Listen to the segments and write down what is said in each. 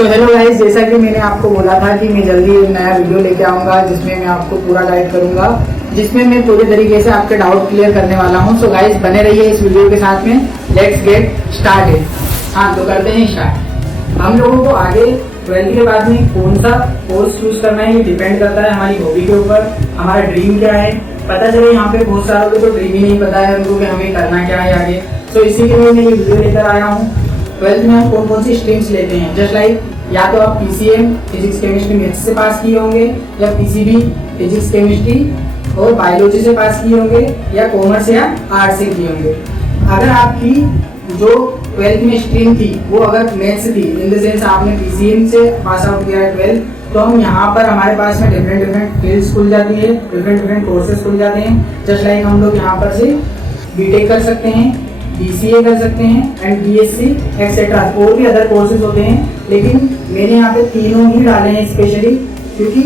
So hello guys, जैसा कि मैंने आपको बोला था कि मैं जल्दी एक नया वीडियो लेके आऊँगा जिसमें मैं आपको पूरा गाइड करूँगा, जिसमें मैं पूरे तरीके से आपके डाउट क्लियर करने वाला हूँ। सो गाइस बने रहिए इस वीडियो के साथ में। Let's get started. हाँ, तो करते हैं स्टार्ट। हम लोगों को आगे 12th के बाद में कौन सा कोर्स चूज करना है ये डिपेंड करता है हमारी हॉबी के ऊपर, हमारा ड्रीम क्या है। पता चले यहाँ पे बहुत सारे लोगों को ड्रीम ही नहीं पता है उनको कि हमें करना क्या है आगे। सो इसी के लिए मैं ये वीडियो लेकर आया हूँ। 12th में हम कौन कौन सी स्ट्रीम्स लेते हैं, जस्ट लाइक या तो आप पीसीएम फिजिक्स केमिस्ट्री मैथ्स से पास किए होंगे, या पीसीबी फिजिक्स केमिस्ट्री और बायोलॉजी से पास किए होंगे, या कॉमर्स या आर्ट्स से किए होंगे। अगर आपकी जो 12th में स्ट्रीम थी वो अगर मैथ्स थी, इन द सेंस आपने पीसीएम से पास आउट किया है 12th, तो हम यहाँ पर हमारे पास में डिफरेंट फील्ड्स खुल जाती है, डिफरेंट कोर्सेज खुल जाते हैं। जस्ट लाइक हम लोग यहाँ पर से बीटेक कर सकते हैं, बीसीए कर सकते हैं एंड बीएससी एक्सेट्रा, और भी अदर कोर्सेज होते हैं। लेकिन मैंने यहाँ पे तीनों ही डाले हैं स्पेशली, क्योंकि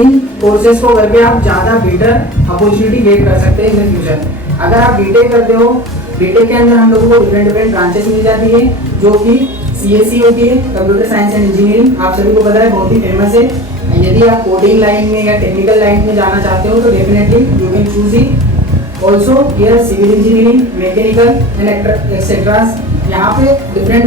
इन कोर्सेज को करके आप ज़्यादा बेटर अपॉर्चुनिटी गेट कर सकते हैं इन फ्यूचर। अगर आप बीटेक करते हो, बीटेक के अंदर हम लोगों को डिफरेंट ब्रांचेस मिल जाती है, जो कि सीएससी होती है, कंप्यूटर साइंस एंड इंजीनियरिंग, आप सभी को पता है बहुत ही फेमस है। यदि आप कोडिंग लाइन में या टेक्निकल लाइन में जाना चाहते हो तो definitely you can choose it. Also here civil engineering, mechanical and etcetera. यहाँ पे डिफरेंट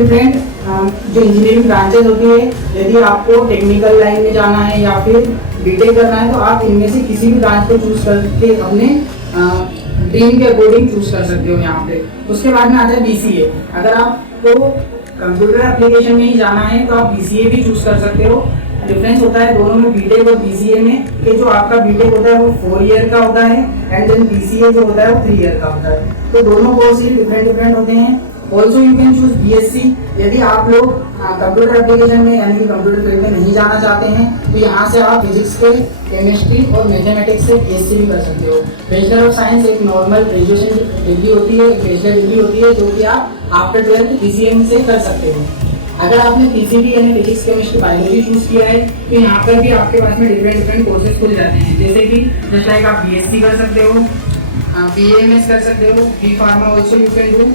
जो इंजीनियरिंग ब्रांचेज होती है, यदि आपको टेक्निकल लाइन में जाना है या फिर बीटेक करना है तो आप इनमें से किसी भी ब्रांच को चूज करके अपने ड्रीम के अकॉर्डिंग चूज कर सकते हो यहाँ पे। उसके बाद में आता है बीसीए। अगर आपको कंप्यूटर एप्लीकेशन में ही जाना है तो आप बीसीए भी चूज कर सकते हो। डिफरेंस होता है दोनों में, बीटेक और बीसीए में, कि जो आपका बीटेक होता है वो 4 ईयर का होता है एंड देन बीसीए जो होता है वो 3 ईयर का होता है। तो दोनों कोर्स ही डिफरेंट होते हैं। Also you can choose BSc. यदि आप लोग कंप्यूटर एप्लीकेशन में यानी कि कंप्यूटर फील्ड में नहीं जाना चाहते हैं तो यहाँ से आप फिजिक्स के, केमिस्ट्री और मैथमेटिक्स से बीएससी भी कर सकते हो। बैचलर ऑफ साइंस एक नॉर्मल ग्रेजुएशन डिग्री होती है, एक बैचलर डिग्री होती है, जो कि आप आफ्टर 12th पीसीएम से कर सकते हो। अगर आपने पीसीबी यानी फिजिक्स केमिस्ट्री बायोलॉजी चूज किया है तो यहाँ पर भी आपके पास में डिफरेंट कोर्सेज खुल जाते हैं, जैसे कि जस्ट लाइक आप बीएससी कर सकते हो, बीएमएस कर सकते हो, B pharma also you can do.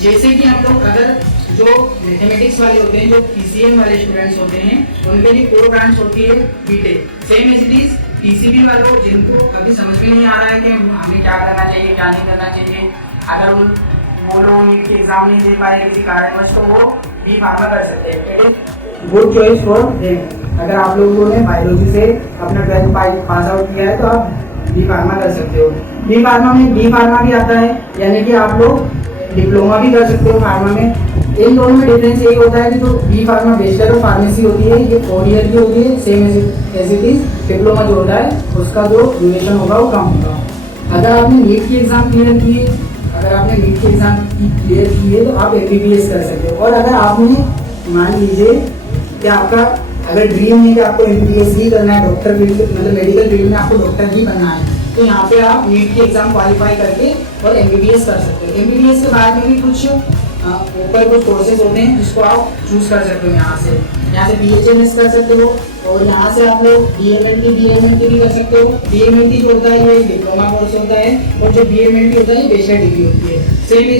जैसे कि हम लोग अगर जो मैथमेटिक्स वाले होते हैं, जो पीसीएम वाले स्टूडेंट्स होते हैं, उनके लिए कोर ब्रांच होती है BTech. Same as it is PCB वालों जिनको कभी समझ में नहीं आ रहा है कि हमें क्या करना चाहिए क्या नहीं करना चाहिए, अगर वो लोग नीट के एग्जाम नहीं दे पा रहे किसी कारणवश, तो वो बी फार्मा कर सकते हैं। Good choice for them. अगर आप लोगों ने बायोलॉजी से अपना 12th पास आउट किया है तो आप बी फार्मा कर सकते हो। बी फार्मा में बी फार्मा भी आता है, यानी कि आप लोग डिप्लोमा भी कर सकते हो फार्मा में। इन दोनों में डिफरेंस यही होता है कि जो B pharma bachelor of pharmacy होती है ये 4 ईयर की होती है, same as it is. Diploma जो होता है उसका जो ड्यूरेशन होगा वो कम होगा। अगर आपने नीट की एग्जाम क्लियर की है, अगर आपने नीट की एग्जाम क्लियर की है तो आप एमबीबीएस कर सकते हो। और अगर आपने मान लीजिए कि आपका अगर ड्रीम है कि आपको एमबीबीएस ही करना है, डॉक्टर फील्ड मतलब मेडिकल फील्ड में आपको डॉक्टर ही बनना है, तो यहाँ पे आप नीट की एग्जाम क्वालिफाई करके और एमबीबीएस कर सकते हो। एमबीबीएस के बाद में भी कुछ ऊपर कुछ कोर्सेज होते हैं जिसको आप चूज कर सकते हो। यहाँ से बीएचएमएस कर सकते हो, और यहाँ से आप लोग डीएमएलटी भी कर सकते हो। डीएमएलटी जो होता है ये डिप्लोमा कोर्स होता है, और जो बीएमएलटी होता है ये बैचलर डिग्री होती है। Same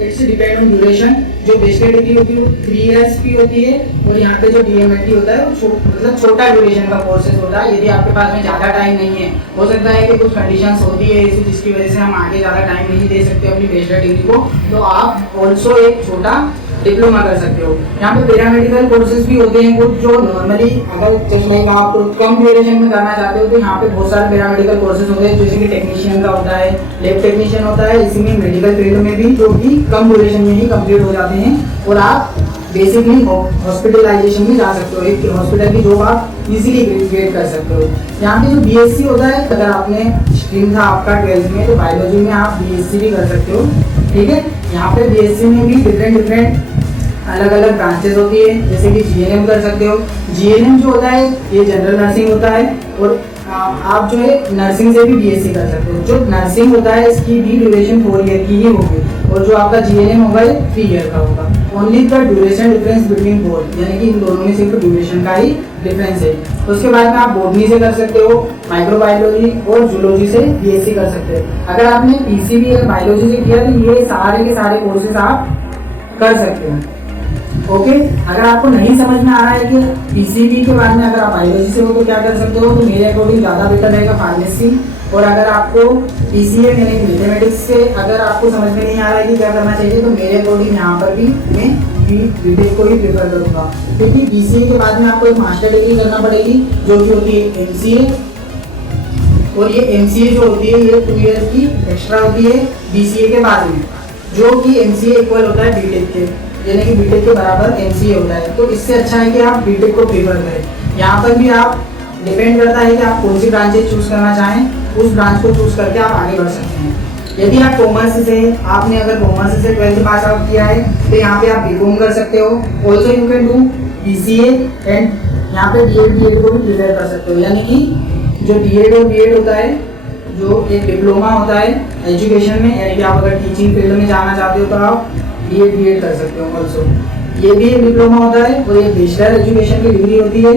it's depend on duration. जो बैचलर डिग्री होती है वो 3 इयर्स की होती है, और यहाँ पे जो डीएमएलटी होता है वो मतलब छोटा ड्यूरेशन का कोर्सेज होता है। यदि आपके पास में ज़्यादा टाइम नहीं है, हो सकता है कि कुछ कंडीशंस होती है ऐसी जिसकी वजह से हम आगे ज़्यादा टाइम नहीं दे सकते अपनी बैचलर डिग्री को, तो आप ऑल्सो एक छोटा डिप्लोमा कर सकते हो। यहाँ पे पैरामेडिकल कोर्सेज भी होते हैं कुछ, जो नॉर्मली अगर जैसे लाइक आप कम ड्यूरेशन में करना चाहते हो तो यहाँ पे बहुत सारे पैरामेडिकल कोर्सेज होते हैं, जैसे कि टेक्नीशियन का होता है, लैब टेक्नीशियन होता है, इसी में मेडिकल फील्ड में भी, जो कि कम ड्यूरेशन में ही कंप्लीट हो जाते हैं, और आप बेसिकली हॉस्पिटलाइजेशन में जा सकते हो। एक हॉस्पिटल की जॉब आप इजीली गेट कर सकते हो। यहाँ पे जो बीएससी होता है, अगर आपने स्ट्रीम था आपका 12th में तो बायोलॉजी में आप बीएससी भी कर सकते हो, ठीक है। यहाँ पे बीएससी में भी डिफरेंट अलग अलग ब्रांचेस होती है, जैसे कि जीएनएम कर सकते हो। जीएनएम जो होता है ये जनरल नर्सिंग होता है, और आप जो है नर्सिंग से भी बीएससी कर सकते हो। जो नर्सिंग होता है इसकी भी ड्यूरेशन 4 ईयर की ही होगी, और जो आपका जीएनएम होगा ये 3 ईयर का होगा। Only the duration difference between both, यानी कि इन दोनों में सिर्फ ड्यूरेशन का ही डिफरेंस है। उसके बाद में आप बॉटनी से कर सकते हो, माइक्रोबायोलॉजी और जूलॉजी से बीएससी कर सकते हो। अगर आपने पीसीबी या बायोलॉजी से किया तो ये सारे के सारे कोर्सेज आप कर सकते हो। ओके, अगर आपको नहीं समझ में आ रहा है कि पीसीबी के बाद में अगर आप बायोलॉजी से हो तो क्या कर सकते हो, तो मेरे अकॉर्डिंग ज़्यादा बेटर रहेगा फार्मेसी। और अगर आपको पीसीए यानी मैथमेटिक्स से अगर आपको समझ में नहीं आ रहा है कि क्या करना चाहिए, तो मेरे अकॉर्डिंग यहाँ पर भी मैं बीटेक को ही प्रेफर करूँगा, क्योंकि बीसीए के बाद में आपको एक मास्टर डिग्री करना पड़ेगी जो कि होती है एमसीए। और ये एमसीए जो होती है ये 2 ईयर की एक्स्ट्रा होती है बीसीए के बाद में, जो कि एमसीए इक्वल होता है बीटेक के, यानी कि बीटेक के बराबर एमसीए होता है। तो इससे अच्छा है कि आप बीटेक को प्रेफर करें। यहाँ पर भी आप डिपेंड करता है कि आप कौन सी ब्रांचेज चूज करना चाहें, उस ब्रांच को चूज करके आप आगे बढ़ सकते हैं। यदि आप कॉमर्स से, आपने अगर कॉमर्स से 12th पास आउट किया है तो यहाँ पे आप बीकॉम कर सकते हो। Also you can do BCA and यहाँ पे बीएड को भी प्रिपेयर कर सकते हो, यानी कि जो बीएड और बीएड होता है, जो एक डिप्लोमा होता है एजुकेशन में, यानी कि आप अगर टीचिंग फील्ड में जाना चाहते हो तो आप बीएड कर सकते हो। ऑल्सो ये भी एक डिप्लोमा होता है और ये बैचलर एजुकेशन की डिग्री होती है।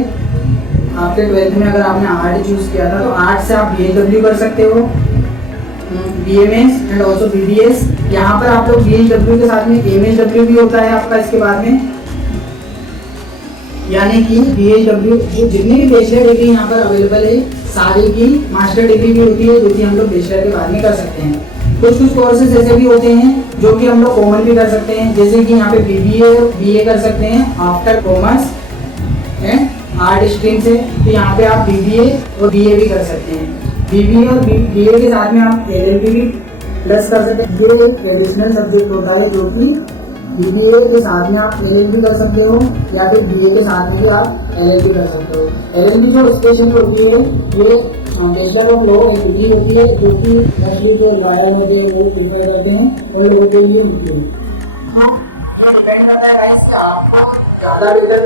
आपके 12th में अगर आपने आर्ट चूज किया था तो आर्ट से आप बीएचडब्ल्यू कर सकते हो, बीएमएस एंड ऑल्सो बीबीएस। यहाँ पर आप लोग बीएचडब्ल्यू के साथ में एमएसडब्ल्यू भी होता है आपका इसके बाद में, यानी कि बीएचडब्ल्यू जो जितनी भी बैचलर डिग्री यहाँ पर अवेलेबल है सारी की मास्टर डिग्री भी होती है, जो कि हम लोग बैचलर के बाद में कर सकते हैं। कुछ कोर्सेज ऐसे भी होते हैं जो कि हम लोग कॉमन भी कर सकते हैं, जैसे कि यहाँ पे बीए कर सकते हैं after commerce and art stream से, तो यहाँ पे आप बीबीए और बीए भी कर सकते हैं। बीबीए और बीए के साथ में आप एलएलबी भी प्लस कर सकते हैं। ये एक एडिशनल सब्जेक्ट होता है जो कि बीबीए के साथ में आप एलएलबी कर सकते हो या फिर बीए के साथ में भी आप एलएलबी कर सकते हो। एलएलबी जो स्पेशल होती है ये बैचलर ऑफ लॉ एक डिग्री होती है, जो कि मोस्टली जो लॉयर होते हैं वो प्रीफर करते हैं और लोगों के लिए होती है। ये डिपेंड करता है गाइस कि आपको ज़्यादा बेटर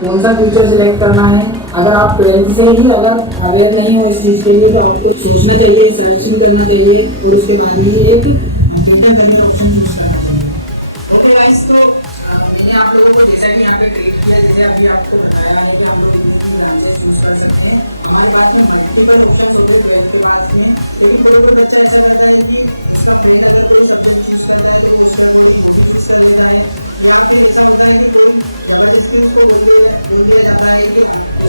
कौन सा फ्यूचर सिलेक्ट करना है। अगर आप 12th से ही अगर अवेयर नहीं हो इस चीज़ के लिए तो आपको सोचना चाहिए, सिलेक्शन करना चाहिए और उसके बाद में एक बेटर करने ऑप्शन यूज करना। तो गाइस तो मैंने आप लोगों को जैसा कि यहाँ पे ट्रीट किया, जैसे अभी आपको बताया हो तो हम लोग इसमें आंसर चूज कर सकते हैं। और आपको मल्टीपल ऑप्शन चाहिए 12th के बाद में, क्योंकि 12th के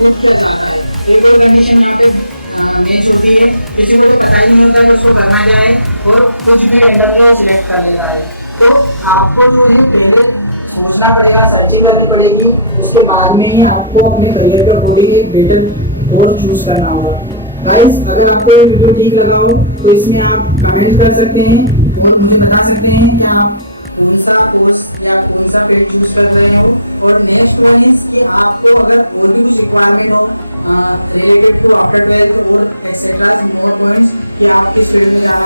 बच्चे ऐसा करते हैं कि तो आपको जो है पहले सोचना पड़ेगा, तैयारी करनी पड़ेगी, उसके बाद में आपको अपने करियर के अकॉर्डिंग बेटर कोर्स चूज करना होगा। गाइस अगर आपको वीडियो ठीक लगा हो तो इसमें आप कमेंट कर सकते हैं और मुझे बता सकते हैं कि आप कौन सा कोर्स या कौन सा फील्ड चूज कर रहे हो। और नेक्स्ट प्रॉमिस कि आपको अगर कोई भी रिक्वायरमेंट हो रिलेटेड टू आफ्टर ट्वेल्थ और एक्सेट्रा पॉइंट्स कि आपको शेयर में आप